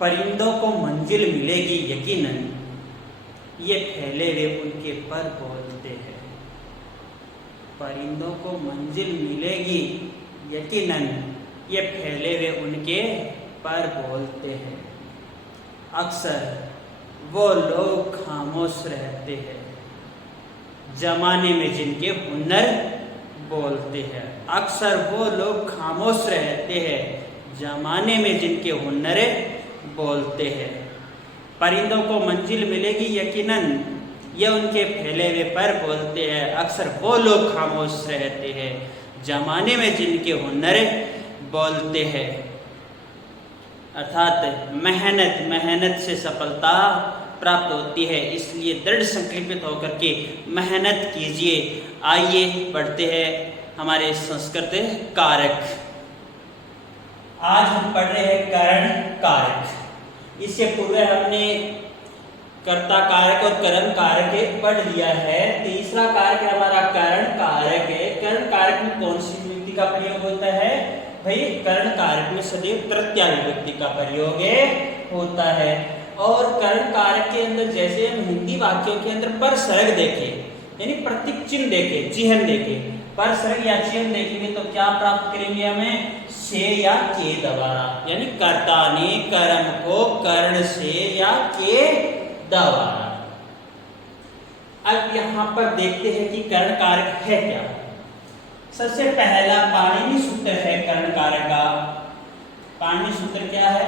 परिंदों को मंजिल मिलेगी यकीनन, ये फैले वे उनके पर बोलते हैं। परिंदों को मंजिल मिलेगी यकीनन, ये फैले वे उनके पर बोलते हैं। अक्सर वो लोग खामोश रहते हैं, जमाने में जिनके हुनर बोलते हैं। अक्सर वो लोग खामोश रहते हैं, जमाने में जिनके हुनर बोलते हैं। परिंदों को मंजिल मिलेगी यकीनन, ये उनके फैले हुए पर बोलते हैं। अक्सर वो लोग खामोश रहते हैं, जमाने में जिनके हुनर बोलते हैं। अर्थात मेहनत से सफलता प्राप्त होती है, इसलिए दृढ़ संकल्पित होकर के मेहनत कीजिए। आइए पढ़ते हैं हमारे संस्कृत कारक। आज हम पढ़ रहे हैं करण कारक। इससे पूर्व हमने कर्ता कारक और करण कारक पढ़ लिया है। तीसरा कारक हमारा करण कारक है। करण कारक में कौन सी विभक्ति का प्रयोग होता है भाई? करण कारक में सदैव तृतीया विभक्ति का प्रयोग होता है। और करण कारक के अंदर जैसे हम हिंदी वाक्यों के अंदर पर सर्ग देखें, यानी प्रतीक चिन्ह देखें, चिन्ह देखें, पर सर्ग या चिन्ह देखेंगे तो क्या प्राप्त करेंगे हमें? से या के द्वारा, यानी कर्ता ने कर्म को कर्ण से या के द्वारा। अब यहाँ पर देखते हैं कि कर्ण कारक है क्या। सबसे पहला पाणिनि सूत्र है कर्ण कारक का। पाणिनि सूत्र क्या है?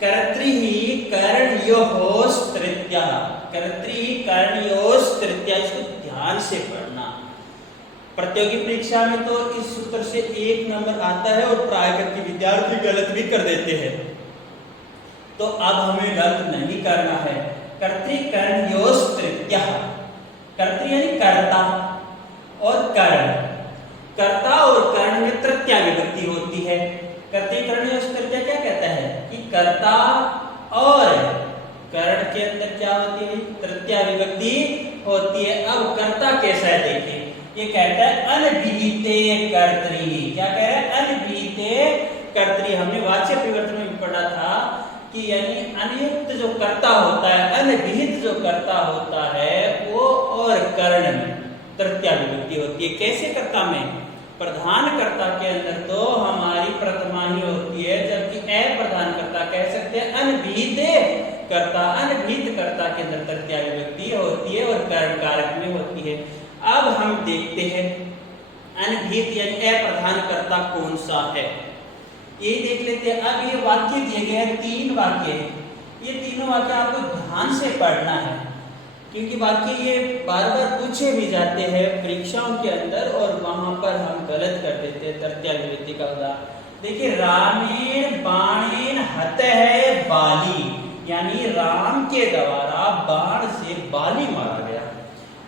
कर्तृ कर्णयोः तृतीया। कर्तृ कर्णयोः तृतीया, इसको ध्यान से पढ़ना। प्रतियोगी परीक्षा में तो इस सूत्र से 1 नंबर आता है और प्राय करके विद्यार्थी गलत भी कर देते हैं, तो अब हमें गलत नहीं करना है। कर्तृ कर्णयोः तृतीया। कर्तृ यानी कर्ता और कर्ण। कर्ता और कर्ण में तृतीया विभक्ति होती है। कर्तृ कर्णयोः तृतीया क्या कहता है कि कर्ता और कर्ण के अंदर क्या होती है? तृतीया विभक्ति होती है। अब कर्ता कैसा है देखिए, ये कहता है अनभिहिते कर्तृ। क्या कह रहा है? अनभिहिते कर्तृ। हमने वाच्य परिवर्तन में पढ़ा था कि यानी अनियुक्त जो कर्ता होता है, अनभिहित जो कर्ता होता है वो और कर्ण में तृतीया विभक्ति होती है। कैसे कर्ता में? प्रधान कर्ता के अंदर तो हमारी प्रथमा ही होती है, जबकि अप्रधान कर्ता कह सकते हैं अनभिहित कर्ता। अनभिहित कर्ता के अंदर तृतीया विभक्ति होती है और कर्ण कारक में होती है। अब हम देखते हैं अनभिहित यानी अप्रधान कर्ता कौन सा है, ये देख लेते हैं। अब ये वाक्य दिए गए हैं, 3 वाक्य। ये तीनों वाक्य आपको ध्यान से पढ़ना है, क्योंकि वाक्य ये बार बार पूछे भी जाते हैं परीक्षाओं के अंदर और वहां पर हम गलत कर देते हैं तृतीया विभक्ति का उदाहरण। देखिए, रामेण बाणेन हतः बाली, यानी राम के द्वारा बाण से बाली मारा गया।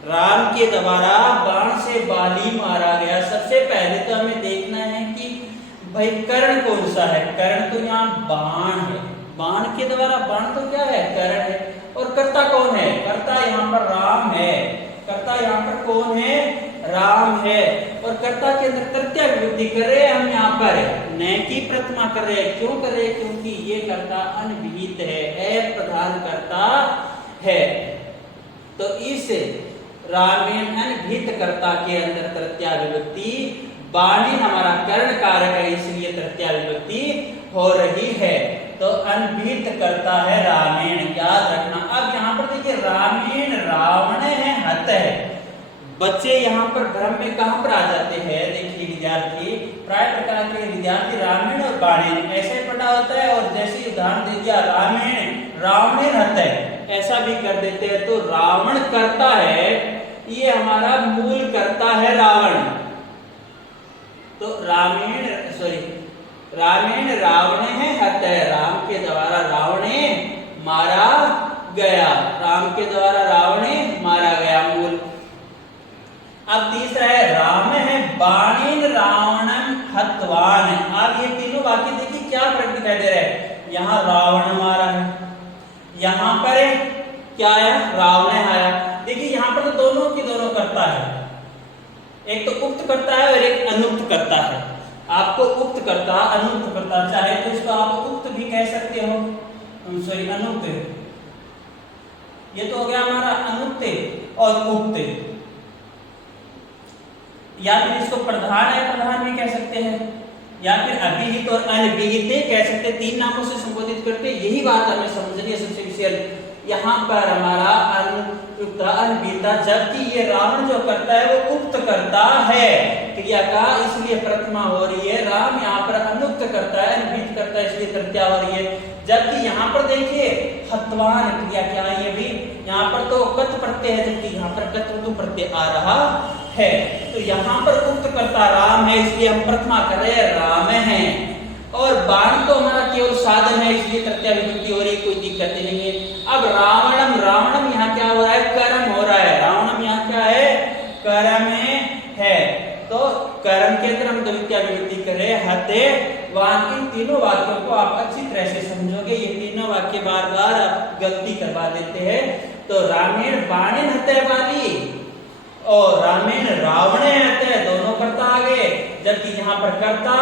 राम के द्वारा बाण से बाली मारा गया। सबसे पहले तो हमें देखना है कि भाई कर्ण कौन सा है। कर्ण तो यहाँ बाण है, बाण के द्वारा, बाण तो क्या है? कर्ण है। और कर्ता कौन है? कर्ता यहाँ पर राम है। कर्ता यहाँ पर कौन है? राम है। और कर्ता के अंदर तृतीया विभक्ति कर रहे हैं हम यहाँ पर, न की प्रथमा कर रहे हैं। क्यों कर रहे हैं? क्योंकि ये कर्ता अनभिहित है, अप्रधान कर्ता है। तो इस रामेण अनभिहित कर्ता के अंदर तृतीया विभक्ति, बाणेन हमारा कर्ण कारक है, इसलिए तृतीया विभक्ति हो रही है। तो अनभिहित कर्ता है रामेण, याद रखना। अब यहाँ पर देखिए, रामेण रावण है हत है। बच्चे यहाँ पर भ्रम में कहां पर आ जाते हैं? देखिए विद्यार्थी, प्राय प्रकार के विद्यार्थी रामेण और बाणेन ऐसे पढ़ा होता है, और जैसे उदाहरण दे दिया रामेण रावणेन हत है, ऐसा भी कर देते हैं। तो रावण कर्ता है, ये हमारा मूल कर्ता है रावण। तो रामेण रावण है हत है, राम के द्वारा रावणे मारा गया। राम के द्वारा रावणे मारा गया, मूल। अब तीसरा है राम है बाणेन रावणं हतवान। अब ये तीनों वाक्य देखिए क्या फर्क दिखाई दे रहा है। यहाँ रावण मारा है, यहाँ पर क्या है? रावण आया। देखिए यहाँ पर तो दोनों की दोनों करता है, एक तो उक्त करता है और एक अनुक्त करता है। आपको उक्त करता अनुक्त करता, चाहे तो इसको आप उक्त भी कह सकते हो, सॉरी अनुक्त, ये तो हो गया हमारा अनुक्त और उक्त। या फिर इसको प्रधान है प्रधान भी कह सकते हैं, या फिर अभिहित और अनभिहित कह सकते हैं, तीन नामों से संबोधित करते हैं। यही बात हमें समझनी है सबसे विशेष। यहाँ पर हमारा अनुक्त अनभिहित, जबकि ये रावण जो करता है वो उक्त करता है क्रिया का, इसलिए प्रथमा हो रही है। राम यहाँ पर अनुक्त करता है, अनभिहित करता है, इसलिए तृतीया हो रही है। जबकि यहाँ पर देखिए हत्वान क्रिया क्या है, ये भी यहाँ पर तो कत प्रत्यय है, जबकि यहाँ पर कत प्रत्यय आ रहा है। तो यहाँ पर उक्त करता राम है, इसलिए हम प्रथमा कर रहे हैं राम है। और बाण तो हमारा केवल साधन है, इसलिए तृतीया विभक्ति हो रही, कोई दिक्कत नहीं है। अब रावणम, रावणम यहाँ क्या हो रहा है, कर्म हो रहा है। रावणम यहाँ क्या है, कर्म है। तो कर्म के अंदर हम द्वितीया विभक्ति कर रहे हैं हते वाक्य। इन तीनों वाक्यों को आप अच्छी तरह से समझोगे, ये तीनों वाक्य बार बार आप गलती करवा देते हैं। तो रामेण बाणेन हते वाली और रामेण रावणे हते, दोनों कर्ता आ गए। जबकि यहाँ पर कर्ता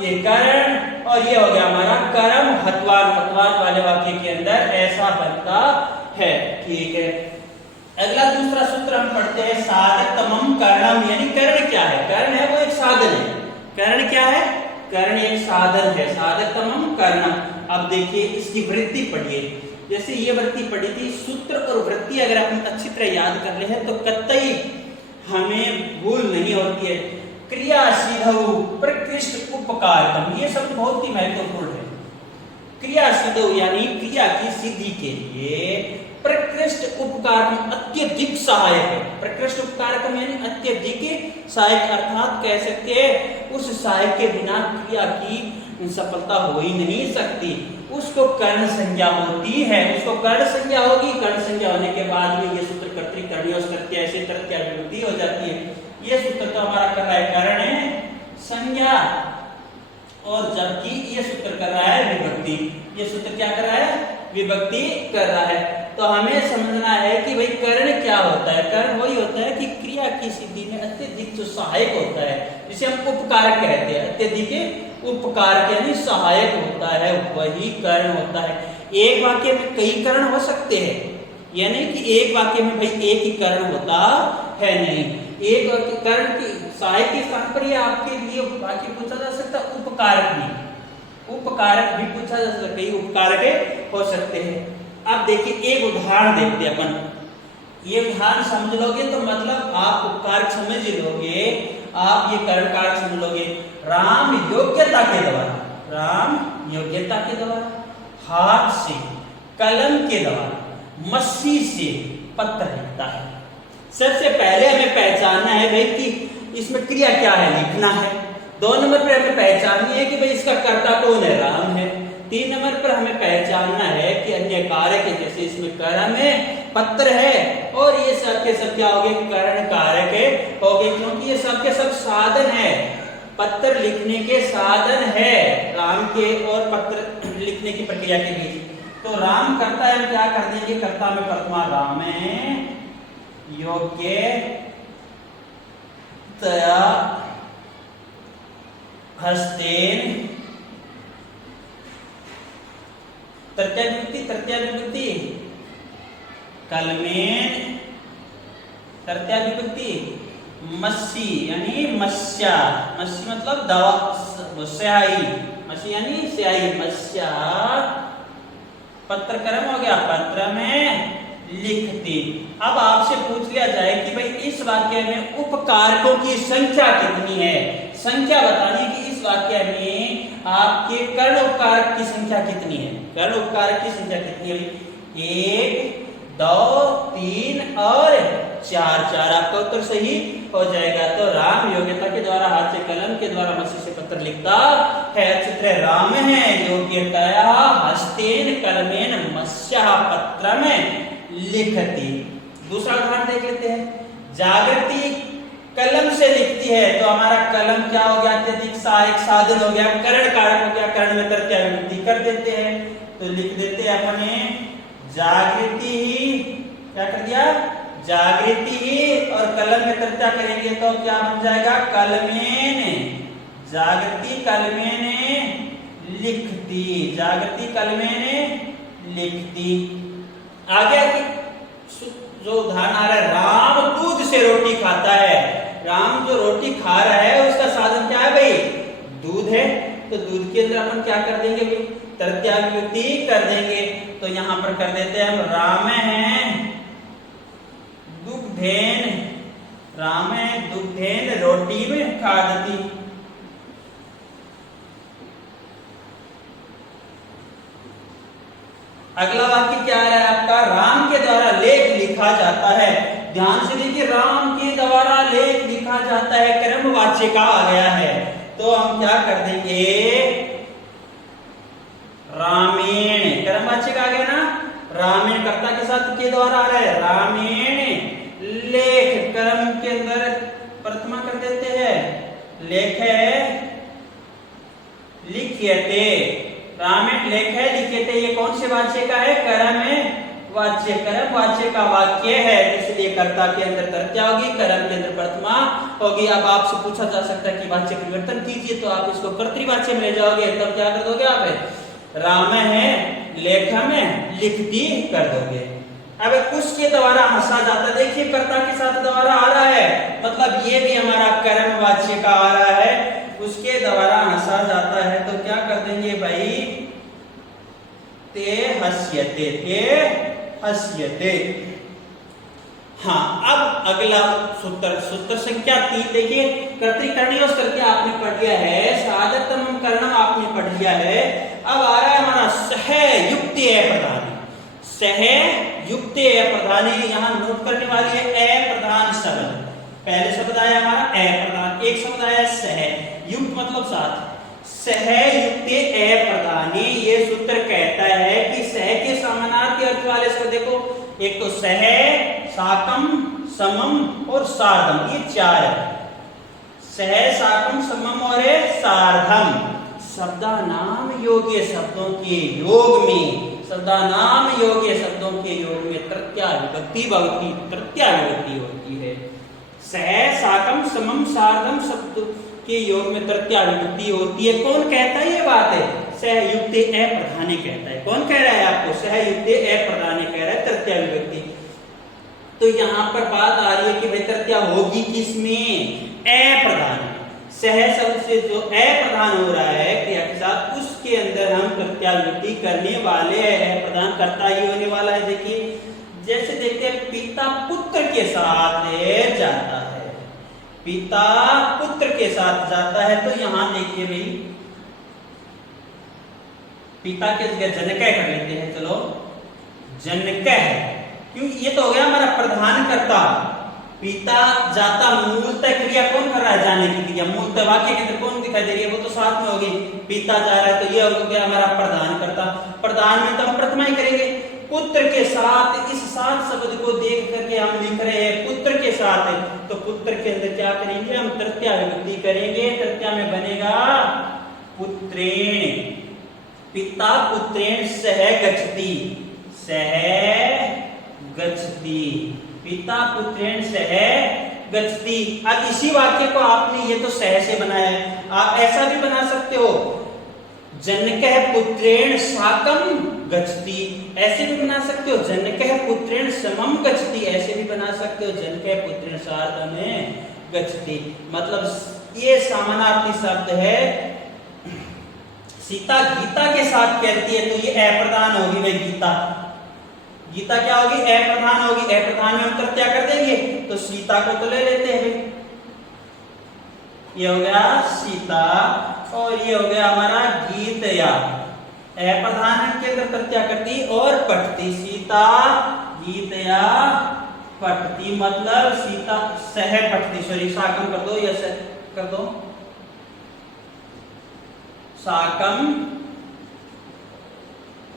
ये करण और ये हो गया हमारा कर्म हत्वान, हत्वान वाले वाक्य के अंदर ऐसा बनता है। ठीक है, अगला दूसरा सूत्र हम पढ़ते हैं साधकतमम कर्णम, यानी कर्ण क्या है, कर्ण है वो एक साधन है। कर्ण क्या है, कर्ण एक साधन है, साधकतमम कर्णम। अब देखिए इसकी वृत्ति पढ़िए, जैसे ये वृत्ति पढ़ी थी, सूत्र और वृत्ति अगर हम अच्छी तरह याद कर ले हैं तो कतई हमें भूल नहीं होती है। क्रिया सिद्धौ प्रकृष्ट उपकारकम, ये शब्द बहुत ही महत्वपूर्ण है। क्रिया सिद्धौ यानी क्रिया की सिद्धि के लिए प्रकृष्ट उपकारकम अत्यधिक सहायक है। प्रकृष्ट उपकारकम यानी अत्यधिक सहायक, अर्थात कह सकते हैं उस सहायक के बिना क्रिया की सफलता हो ही नहीं सकती। उसको कर्ण संज्ञा होती है, उसको कर्ण संज्ञा होगी। कर्ण संज्ञा होने के बाद में ये सूत्र कर्तृ ऐसे तृतीया विभक्ति हो जाती है। ये सूत्र तो हमारा कर रहा है कर्ण संज्ञा, और जबकि ये सूत्र कर रहा है विभक्ति। ये सूत्र क्या कर रहा है, विभक्ति कर रहा है। तो हमें समझना है कि भाई कर्ण क्या होता है। कर्ण वही होता है कि क्रिया की सिद्धि में अत्यधिक जो सहायक होता है, जिसे हम उपकारक कहते हैं। अत्यधिक उपकारक यानी सहायक होता है, वही कर्ण होता है। एक वाक्य में कई कर्ण हो सकते हैं, यह नहीं कि एक वाक्य में भाई एक ही कर्ण होता है, नहीं। एक कर्ण की सहायक के स्थान पर यह आपके लिए वाक्य पूछा जा सकता है उपकारक भी, उपकारक भी पूछा जा सकता है, कई उपकारक हो सकते हैं। अब देखिए एक उदाहरण देखते हैं अपन, ये उदाहरण समझ लोगे तो मतलब आप उपकारक समझ लोगे, आप ये कर्ण कारक समझ लोगे। राम योग्यता के द्वारा, राम योग्यता के द्वारा, हाथ से, कलम के द्वारा, मस्सी से पत्र लिखता है। सबसे पहले हमें पहचानना है भाई कि इसमें क्रिया क्या है, लिखना है। 2 नंबर पर हमें पहचाननी है कि भाई इसका कर्ता कौन है, राम है। 3 नंबर पर हमें पहचानना है कि अन्य कारक है, जैसे इसमें कर्म है, पत्र है, और ये सब के सब क्या हो गए, कर्ण कारक हो गए, क्योंकि ये सब के सब साधन है, पत्र लिखने के साधन है राम के और पत्र लिखने की प्रक्रिया के बीच। तो राम करता है, हम क्या कर देंगे, कर्ता में प्रथमा राम योग्य तया हस्तेन, तृतीया विभक्ति कलमेन, तृतीया विभक्ति मस्सी यानी मस्या, मस्सी मतलब दवा, स्याही, मस्सी यानी स्याही, मस्या, पत्र कर्म हो गया, पत्र में लिखती। अब आपसे पूछ लिया जाए कि भाई इस वाक्य में उपकारकों की संख्या कितनी है, संख्या बतानी कि इस वाक्य में आपके कर्ण उपकारक की संख्या कितनी है, कर्ण उपकारक की संख्या कितनी है, 1 2 3 और 4, आपका उत्तर सही हो जाएगा। तो राम योग्यता के द्वारा, हाथ से कलम के द्वारा, मस्सी से पत्र लिखता है। चित्र राम है योग्यतया हस्तेन कलमेन मस्या पत्र में लिखती। दूसरा उदाहरण देख लेते हैं, जागृति कलम से लिखती है, तो हमारा कलम क्या हो गया, अत्यधिक सहायक साधन हो गया, कर्ण कारक हो गया, कर्ण में तृतीया विभक्ति कर देते हैं। तो लिख देते हैं अपने जागृति ही, क्या कर दिया, जागृति ही, और कलम में तृतीया करेंगे तो क्या बन जाएगा, कलमेन, जागृति कलमेन लिखती, जागृति कलमेन लिखती। आगे जो उदाहरण आ रहा है, राम दूध से रोटी खाता है। राम जो रोटी खा रहा है उसका साधन क्या है भाई? दूध है। तो दूध के अंदर अपन क्या कर देंगे भाई? तृतीया विभक्ति कर देंगे। तो यहां पर कर देते हैं हम, राम है दुग्धेन, राम है दुग्धेन रोटी में खादती। अगला वाक्य क्या है आपका? राम के द्वारा लेख लिखा जाता है। ध्यान से देखिए, राम के द्वारा लेख लिखा जाता है, क्रमवाच्य का आ गया है। तो हम क्या कर देंगे? रामेण, क्रमवाच्य का आ गया ना। रामेण कर्ता के साथ के द्वारा आ रहा है, रामेण लेख, कर्म के अंदर प्रथमा कर देते हैं, लेख है लिख्यते। रामेण लेख है लिख्यते, ये कौन से वाच्य का है? कर्म है वाच्य, कर्म वाच्य का वाक्य है, इसलिए कर्ता के अंदर तृतीया होगी, कर्म के अंदर प्रथमा होगी। अब आपसे पूछा जा सकता है कि वाच्य परिवर्तन कीजिए, तो आप इसको कर्तृवाच्य में ले जाओगे, तब क्या कर दोगे आप? राम है लेख में लिखती कर दोगे। अब उसके द्वारा हंसा जाता, देखिए कर्ता के साथ द्वारा आ रहा है, मतलब ये भी हमारा कर्म वाच्य का आ रहा है, उसके द्वारा हंसा जाता है। तो क्या कर देंगे भाई? ते हस्यते, ते हस्यते। हाँ, अब अगला सूत्र, सूत्र संख्या 3 देखिए, कर्तृकरणीय तृतीया आपने पढ़ लिया है, साधकतम करणम आपने पढ़ लिया है। अब आ रहा है हमारा सह युक्त प्रधान, सह युक्त प्रधान, यहाँ नोट करने वाली है अप्रधान शब्द। पहले शब्द आया हमारा अप्रधान, एक शब्द आया सह, युक्त मतलब साथ, सह युक्त अप्रधानी। ये सूत्र कहता है कि सह के समानार्थी अर्थ वाले शब्द देखो, एक तो सह, साकम, समम और सार्धम, ये 4 है। सह, साकम, समम और सार्धम शब्दानाम योग्य शब्दों के योग में, शब्दानाम योग्य शब्दों के योग में तृतीया विभक्ति भवती, तृतीया विभक्ति होती है। सह, साकम, समम, सार्धम शब्द के योग में तृतीया विभक्ति होती है। कौन कहता है ये बात? है सहयुक्त अप्रधाने कहता है। कौन कह रहा है आपको? सहयुक्त अप्रधाने कह रहा है तृतीया विभक्ति। तो यहाँ पर बात आ रही है कि भाई तृतीया होगी किसमें? अप्रधान। सह शब्द से जो अप्रधान हो रहा है क्रिया के साथ, उसके अंदर हम तृतीया विभक्ति करने वाले हैं। अप्रधान कर्ता ही होने वाला है। देखिए, जैसे देखते हैं पिता पुत्र के साथ जाता है, पिता पुत्र के साथ जाता है, तो यहां देखिए भाई पिता के जगह जनक कर लेते हैं। चलो जनक है, क्यों? ये तो हो गया हमारा प्रधान कर्ता। पिता जाता, मूलतः क्रिया कौन कर रहा है? जाने की क्रिया। मूलतः वाक्य के अंदर कौन दिखाई दे रही है? वो तो साथ में होगी, पिता जा रहा है, तो ये हो गया हमारा प्रधान कर्ता। प्रधान में तो हम प्रथमा ही करेंगे। पुत्र के साथ, इस साथ शब्द को देख करके हम लिख रहे हैं पुत्र के साथ, तो पुत्र के अंदर क्या करेंगे? हम तृतीया विभक्ति करेंगे। तृतीया में बनेगा पुत्रेण, पिता पुत्रेण सह गच्छति, सह गच्छति, पिता पुत्रेण सह गच्छति। अब इसी वाक्य को आपने, ये तो सह से बनाया है, आप ऐसा भी बना सकते हो, जनकः पुत्रेण साकम गच्छति, ऐसे भी बना सकते हो। जनकः पुत्रेण समम गच्छति, ऐसे भी बना सकते हो। जनकः पुत्रेण सार्धम गच्छति, मतलब ये समानार्थी शब्द है। सीता गीता के साथ कहती है, तो ये अप्रधान होगी भाई गीता। गीता क्या होगी? अप्रधान होगी। अप्रधान में हम तृतीया कर देंगे, तो सीता को तो ले लेते हैं। ये हो गया सीता, और ये हो गया हमारा गीतया। अप्रधान के अंदर तृतीया करती और पठती, सीता गीतया पठती, मतलब सीता सह पठती, सॉरी साकम कर दो या सह कर दो, साकम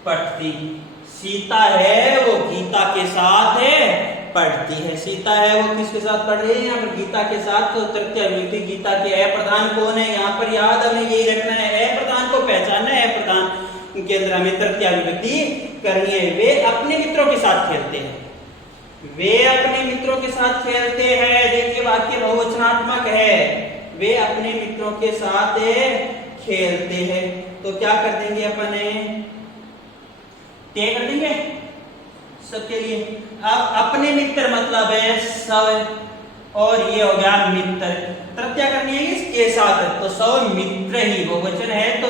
पठती। सीता है वो गीता के साथ पढ़ती है। सीता है वो किसके साथ पढ़ रही है? यहाँ पर गीता के साथ। तो तृतीया विभक्ति गीता के अप्रधान कौन है? यहाँ पर याद हमें यही रखना है, अप्रधान को पहचानना है। अप्रधान के अंदर हमें तृतीया विभक्ति करनी है। वे अपने मित्रों के साथ खेलते हैं, वे अपने मित्रों के साथ खेलते हैं। देखिए वाक्य बहुवचनात्मक है, वे अपने मित्रों के साथ खेलते हैं। तो क्या कर देंगे अपन? ते कर देंगे सबके लिए। अब अपने मित्र मतलब है सव, और ये हो गया मित्र, तृतीया करनी है इसके साथ, तो सव मित्र ही बहुवचन है तो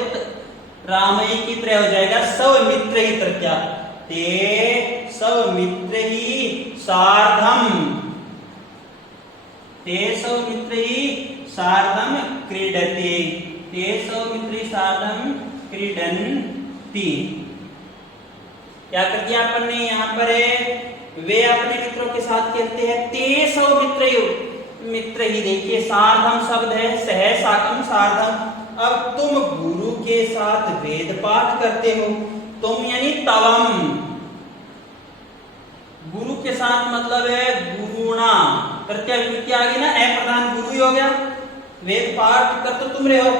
रामई की तरह हो जाएगा सव मित्र ही तृतीया। ते सव मित्र ही सार्धम, ते सव मित्र ही सार्धम क्रीडते, ते सव मित्र ही सार्धम क्रीडन्ति। क्या कर दिया अपन ने यहाँ पर है वे अपने मित्रों के साथ खेलते हैं। ते सव मित्र ही, देखिए सार्धम शब्द है, सह साकम सार्धम। अब तुम गुरु के साथ वेद पाठ करते हो, तुम यानी तवम, गुरु के साथ मतलब है गुरुणा, प्रत्यय विभक्ति आ गई ना, ए प्रधान गुरु ही हो गया, वेद पाठ कर तो तुम रहे हो,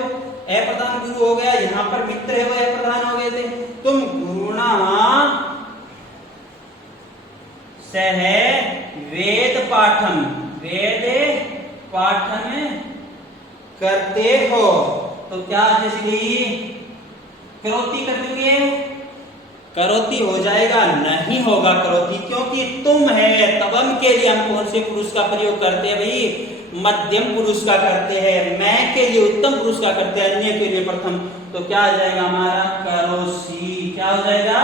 ए प्रधान गुरु हो गया, यहाँ पर मित्र है वो ए प्रधान हो गए थे। तुम गुरुणा सह वेद पाठम, वेद पाठम करते हो, तो क्या जैसे करोती कर दोगे, करोती हो जाएगा, नहीं होगा करोती, क्योंकि तुम है तबम के लिए हम कौन से पुरुष का प्रयोग करते हैं भाई, मध्यम पुरुष का करते हैं, मैं के लिए उत्तम पुरुष का करते हैं, अन्य के लिए प्रथम, तो क्या आ जाएगा हमारा करोसी, क्या हो जाएगा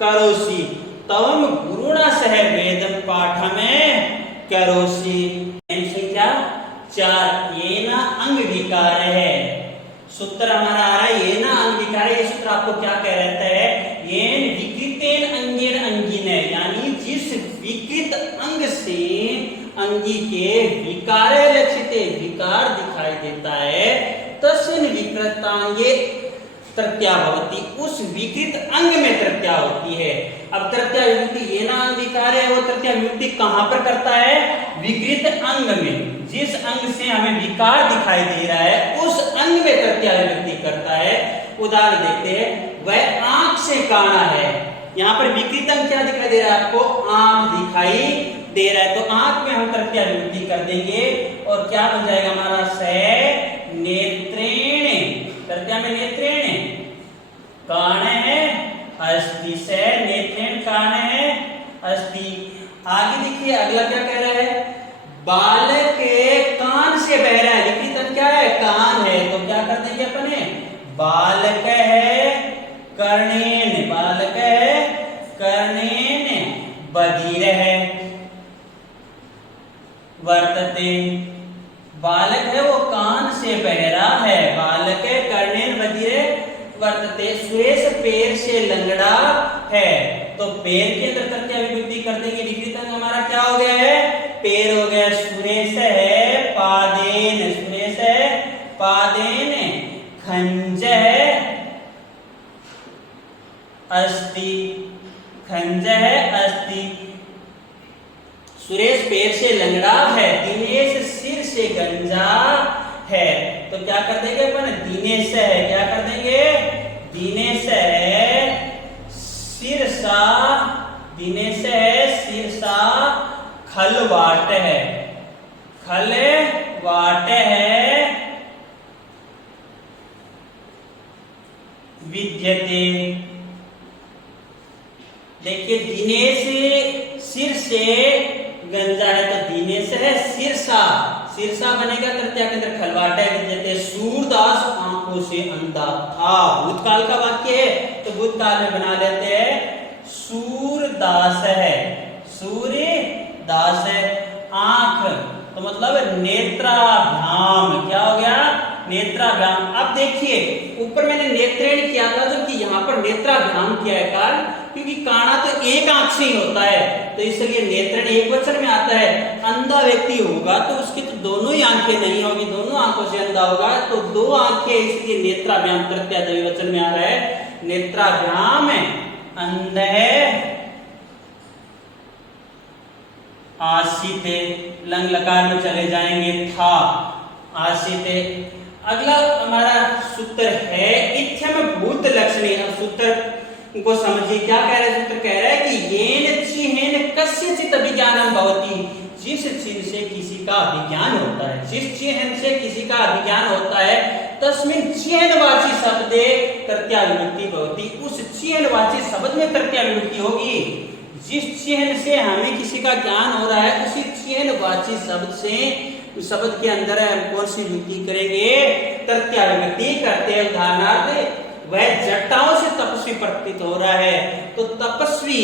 करोसी। तवम गुरुणा सह वेद पाठ में करोसी। संख्या 4 ये ना अंग विकार है, सूत्र हमारा आ रहा है ये ना अंग विकार। ये सूत्र आपको क्या कह रहता है, ये विकृतेन अंगेन अंगिन है, यानी जिस विकृत अंग से अंगी के विकार लक्षिते, विकार दिखाई देता है, तस्मिन् विकृतांगे तृतीया भवति, उस विकृत अंग में तृतीया होती है। अब तृतीया विभक्ति ये ना अंग विकार है, वो तृतीया विभक्ति कहां पर करता है, विकृत अंग में, जिस अंग से हमें विकार दिखाई दे रहा है उस अंग में तृतीया विभक्ति करता है। उदाहरण देखते हैं, वह आंख से काना है, यहाँ पर विकृत अंग क्या दिखाई दे रहा है आपको, आंख दिखाई दे रहा है, तो आंख में हम तृतीया विभक्ति कर देंगे और क्या बन जाएगा हमारा से नेत्रेण, तृतीया में नेत्रेण, कान है अस्ति, से नेत्रेण कान है अस्ति। आगे देखिए अगला क्या कह रहा है, बालक कान से बह रहा है, विकृत क्या है कान है, तो क्या कर देंगे अपने, बालक है कर्णेन, बालक है कर्णेन बधिर है वर्तते, बालक है वो कान से बहरा है, बालक है कर्णेन बधिर वर्तते। सुरेश पैर से लंगड़ा है, तो पैर के अंदर तृतीया विभक्ति कर देंगे, विकृत अंग हमारा क्या हो गया है, पैर हो गया। सुरेश है पादेन, सुरेश है पादेन खंज है अस्ति, खंज है अस्ति। सुरेश पैर से लंगड़ा है, दिनेश सिर से गंजा है, तो क्या कर देंगे अपन, दिनेश है, क्या कर देंगे, दिनेश है सिरसा, दिनेश है सिरसा खलवाट है, खलवाट है विद्यते। देखिए दिनेश सिर से गंजा है, तो दिनेश है सिरसा, सिरसा बनेगा तृतीया के अंदर खलवाट है विद्यते। सूरदास आंखों से अंधा था, भूतकाल का वाक्य है तो भूतकाल में बना लेते हैं सूरदास है, सूर्यदास है। आंख तो मतलब नेत्राभ्याम, क्या हो गया नेत्राभ्याम। अब देखिए ऊपर मैंने नेत्रेण किया था, जबकि यहाँ पर नेत्राभ्याम किया है, कारण क्योंकि काना तो एक आंख से ही होता है, तो इसलिए नेत्रण एक वचन में आता है। अंधा व्यक्ति होगा तो उसकी तो दोनों ही आंखें नहीं होगी, दोनों आंखों से अंधा होगा, तो दो आंखें, इसलिए नेत्राभ्याम तृतीया द्विवचन में आ रहा है। नेत्राभ्याम अंध है आसिते, लंग लकार में चले जाएंगे था आसिते। अगला हमारा सूत्र है इत्थम भूत लक्षणी। सूत्र को समझिए क्या कह रहा है, सूत्र कह रहा है कि येन चिहेन कस्यचित् अभिज्ञानम भवति, जिस चीज से किसी का अभिज्ञान होता है, जिस चिह्न से किसी का अभिज्ञान होता है, तस्मिन् चिह्नवाची शब्दे तृतीया विभक्ति भवति, उस चिन्हवाची शब्द में तृतीया विभक्ति होगी। जिस चिन्ह से हमें किसी का ज्ञान हो रहा है उसी चिन्हवाची शब्द से उस शब्द के अंदर हम कौन सी विभक्ति करेंगे, तृतीया विभक्ति करते हैं। उदाहरणार्थ वह जटाओं से तपस्वी प्रतीत हो रहा है, तो तपस्वी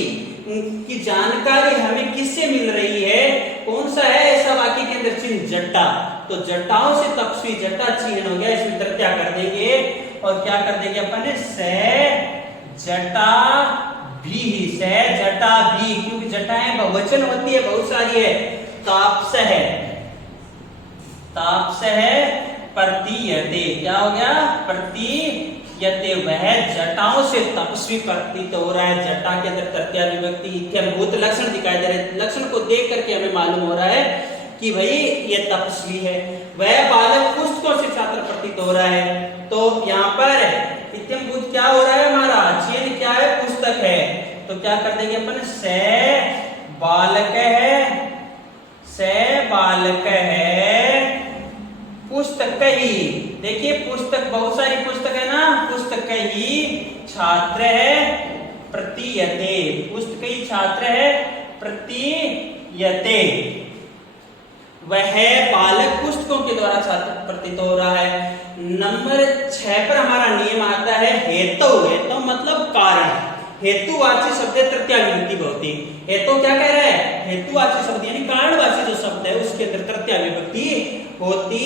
की जानकारी हमें किससे मिल रही है, कौन सा है ऐसा वाक्य के अंदर चिन्ह, जटा। तो जटाओं से तपस्वी, जटा चिन्ह हो गया, इसमें तृतीया कर देंगे और क्या कर देंगे अपन, से जटा भी, से जटा भी, क्योंकि जटाएं बहुवचन होती है, बहुत सारी है। तापस है, तापस है प्रतीयते, क्या हो गया, प्रतीयते, वह जटाओं से तपस्वी प्रतीत हो रहा है। जटा के अंदर तृतीया विभक्ति, इत्यंभूत लक्षण दिखाई दे रहे हैं। लक्षण को देख करके हमें मालूम हो रहा है कि भाई ये तपस्वी है। वह बालक पुस्तकों से छात्र प्रतीत हो रहा है, तो यहाँ पर इत्यंभूत क्या हो रहा है, हमारा चिन्ह क्या है, पुस्तक है। तो क्या कर देंगे अपन, से बालक है, से बालक है पुस्तक ही। देखिए पुस्तक, बहुत सारी पुस्तक है ना, पुस्तक ही छात्र है प्रतीयते, पुस्तक ही छात्र है प्रतीयते। वह बालक पुस्तकों के द्वारा छात्र प्रतीत हो रहा है। नंबर 6 पर हमारा नियम आता है हेतु। हेतु मतलब कारण। हेतुवाची शब्द तृतीया विभक्ति होती। हेतु क्या कह रहा है, हेतुवाची शब्द यानी कारणवाची जो शब्द है उसके अंदर तृतीया विभक्ति होती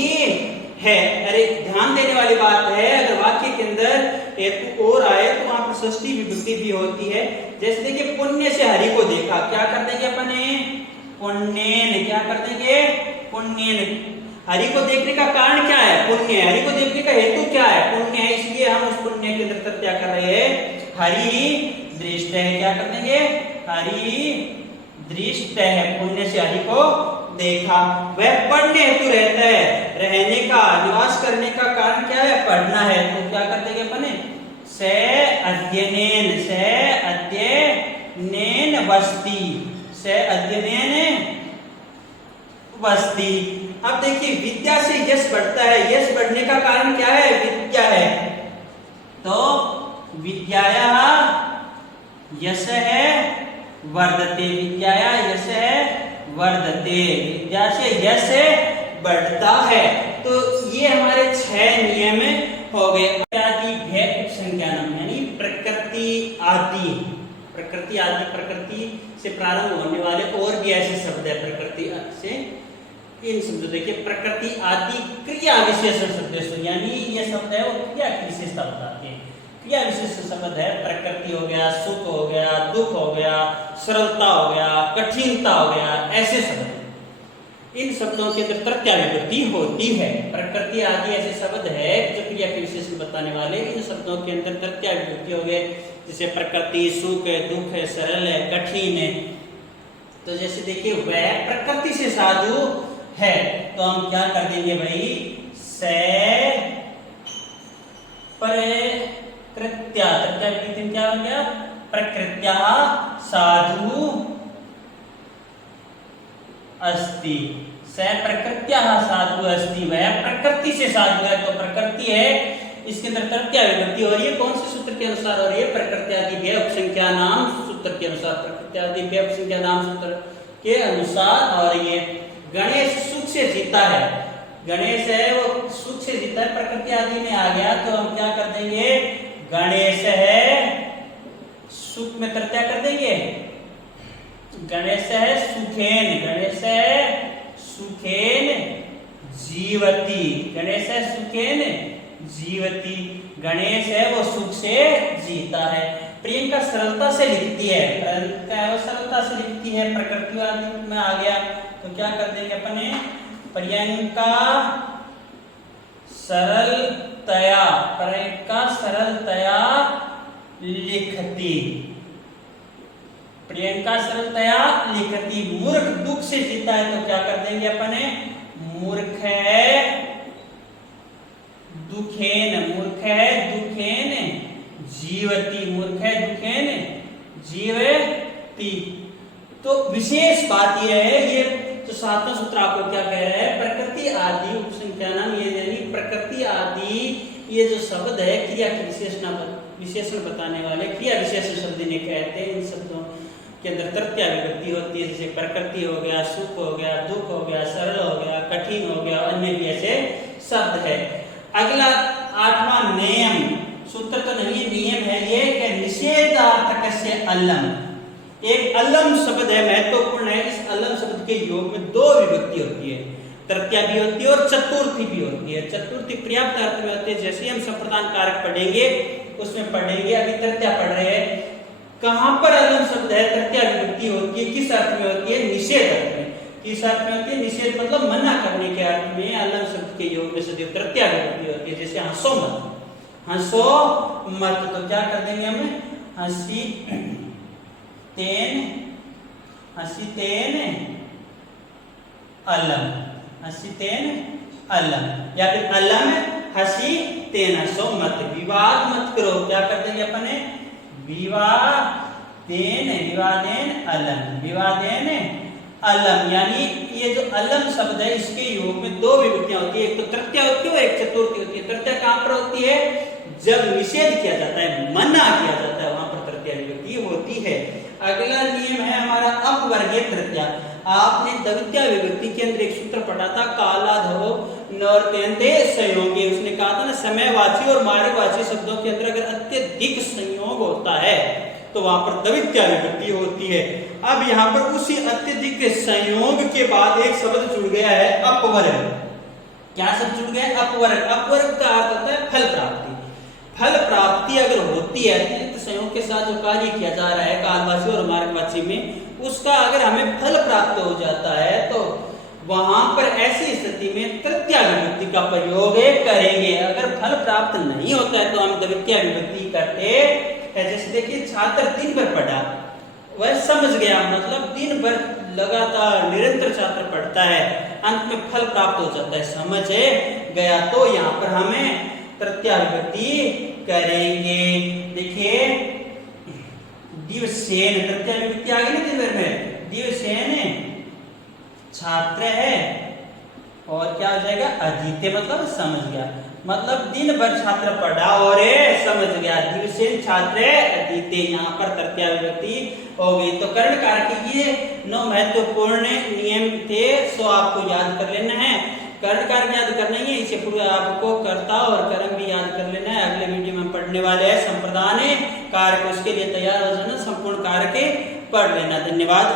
है। अरे ध्यान देने वाली बात है, अगर वाक्य के अंदर हेतु और आए तो वहां पर षष्ठी विभक्ति भी होती है। जैसे देखिए पुण्य से हरि को देखा, क्या कर देंगे अपन, पुण्येन, क्या कर देंगे, पुण्येन। हरि को देखने का कारण क्या है, पुण्य। हरि को देखने का हेतु क्या है, पुण्य है, इसलिए हम उस पुण्य के अंदर तृतीया कर रहे हैं। हरि दृष्ट है, क्या कर देंगे, हरि दृष्ट है, पुण्य से हरि को देखा। वह पढ़ने हेतु रहता है, रहने का, निवास करने का कारण क्या है, पढ़ना है। तो क्या कर देंगे अपन, से अध्ययनेन, से अध्ययनेन वस्ति, से अध्ययनेन वस्ति। अब देखिए विद्या से यश बढ़ता है, यश बढ़ने का कारण क्या है, विद्या है। तो विद्याया यश है वर्धते, विद्याया यश है वर्धते, विद्या से यश बढ़ता है। तो ये हमारे 6 नियम हो गए। आदि भय उपसंज्ञानम यानी प्रकृति आदि, प्रकृति आदि, प्रकृति से प्रारंभ होने वाले और भी ऐसे शब्द है प्रकृति से, इन शब्दों देखिए प्रकृति आदि क्रिया विशेषण शब्द, यानी ये शब्द है वो क्रिया विशेष शब्द आते हैं। क्रिया विशेष शब्द है, प्रकृति हो गया, सुख हो गया, दुख हो गया, सरलता हो गया, कठिनता हो गया, ऐसे शब्द। इन शब्दों के अंदर तृतीया विभक्ति होती है। प्रकृति आदि ऐसे शब्द है जो क्रिया के विशेषण बताने वाले, इन शब्दों के अंदर तृतीया विभक्ति हो गए। जैसे प्रकृति सुख है, दुख है, सरल है, कठिन है। तो जैसे देखिए वह प्रकृति से साधु है, तो हम क्या कर देंगे भाई, से प्रकृत्या, तृतीया विभक्ति क्या हो गया, प्रकृत्या साधु अस्ति, से प्रकृत्या साधु अस्ति, वह प्रकृति से साधु है। तो प्रकृति है, इसके अंदर तृतीया विभक्ति हो रही है, कौन से सूत्र के अनुसार हो रही है, प्रकृत्यादि भय उपसंख्या नाम सूत्र के अनुसार, प्रकृत्यादि भय उपसंख्या नाम सूत्र के अनुसार हो रही है। गणेश सुख से जीता है, गणेश है वो सुख से जीता है, प्रकृति आदि में आ गया, तो हम क्या कर देंगे, गणेश है सुख में तृतीया कर देंगे, गणेश है सुखेन, गणेश है सुखेन जीवती, गणेश है सुखेन जीवती, गणेश है वो सुख से जीता है। प्रियंका सरलता से लिखती है, प्रियंका है वो सरलता से लिखती है, प्रकृति आदि में आ गया, तो क्या कर देंगे अपने, प्रियंका सरलतया, प्रियंका सरलतया लिखती, प्रियंका सरलतया लिखती। मूर्ख दुख से जीता है, तो क्या कर देंगे अपने, मूर्ख है दुखेन, मूर्ख है दुखेन जीवती, मूर्ख है दुखेन जीवती। तो विशेष बात यह है, ये तो 7वां सूत्र आपको क्या कह रहा है, प्रकृति आदि उपसंख्या नाम, ये यानी प्रकृति आदि ये जो शब्द है क्रिया की विशेषण विशेषण बताने वाले क्रिया विशेषण शब्द इन्हें कहते हैं। इन शब्दों के अंदर तृतीया विभक्ति होती है, जैसे प्रकृति हो गया, सुख हो गया, दुख हो गया, सरल हो गया, कठिन हो गया, अन्य भी ऐसे शब्द है। अगला 8वां नियम, सूत्र तो नहीं नियम है ये कि निषेधार्थक से अलम, एक अलम शब्द है, महत्वपूर्ण है। इस अलम शब्द के योग में 2 विभक्ति होती है, तृतीया भी होती है और चतुर्थी भी होती है। चतुर्थी पर्याप्त अर्थ में होती है, जैसे ही हम संप्रदान कारक पढ़ेंगे उसमें पढ़ेंगे। अभी तृतीया पढ़ रहे हैं, कहां पर अलम शब्द है, तृतीया विभक्ति होती है, किस अर्थ में होती है, निषेध अर्थ में। किस अर्थ में होती है, निषेध मतलब मना करने के अर्थ में अलम शब्द के योग में सदैव तृतीया विभक्ति होती है। जैसे हंसो मत, हंसो मत, तो क्या कर देंगे हमें, हंसी तेन, हंसी तेन अलम, हंसी तेन अलम, या फिर अलम हंसी तेन हंसो मत, विवाद मत करो, क्या कर देंगे अपने, विवादेन, विवादेन अलम, विवादेन अलम। यानी ये जो अलम शब्द है इसके योग में 2 विभक्तियां होती है, एक तो तृतीया होती है और एक चतुर्थी होती है। तृतीया कहां पर होती है, जब निषेध किया जाता है, मना किया जाता है, वहां पर तृतीया विभक्ति होती है। अगला नियम है हमारा अपवर्गीय तृतीया। आपने द्वितीया विभक्ति के अंदर एक सूत्र पढ़ा था, काला धो नौरतेंते संयोगी। उसने कहा था ना, समयवाची और मार्गवाची शब्दों के अंदर अगर अत्यधिक संयोग होता है तो वहां पर द्वितीया विभक्ति होती है। अब यहाँ पर उसी अत्यधिक संयोग के बाद एक शब्द जुड़ गया है, अपवर्ग। क्या शब्द जुड़ गया है, अपवर्ग। अपवर्ग का अर्थ होता है फल प्राप्ति। फल प्राप्ति अगर होती है अतिरिक्त संयोग के साथ जो कार्य किया जा रहा है कालवाची और मार्गवाची में, उसका अगर हमें फल प्राप्त हो जाता है तो वहां पर ऐसी स्थिति में तृतीया विभक्ति का प्रयोग करेंगे। अगर फल प्राप्त नहीं होता है तो हम द्वितीया विभक्ति करते हैं। जैसे देखिए, छात्र दिन भर पढ़ा, वह समझ गया, मतलब दिन भर लगातार निरंतर छात्र पढ़ता है, अंत में फल प्राप्त हो जाता है, समझ गया, तो यहाँ पर हमें तृतीया विभक्ति करेंगे। देखिए, दिवसेन, तृतीया विभक्ति आ गई ना दिन भर में, दिवसेन छात्र है, और क्या हो जाएगा, अधीते मतलब समझ गया, मतलब दिन भर छात्र पढ़ा और समझ गया। दिवसेन छात्र अधीते, यहाँ पर तृतीया विभक्ति हो गई। तो कर्ण कारक के ये 9 महत्वपूर्ण नियम थे, सो आपको याद कर लेना है। कर्ण कारक याद करना ही है, इसे पूरा आपको कर्ता और कर्म भी याद कर लेना है। अगले वीडियो में पढ़ने वाले हैं संप्रदान कारक, उसके लिए तैयार हो जाना, संपूर्ण कारक पढ़ लेना। धन्यवाद।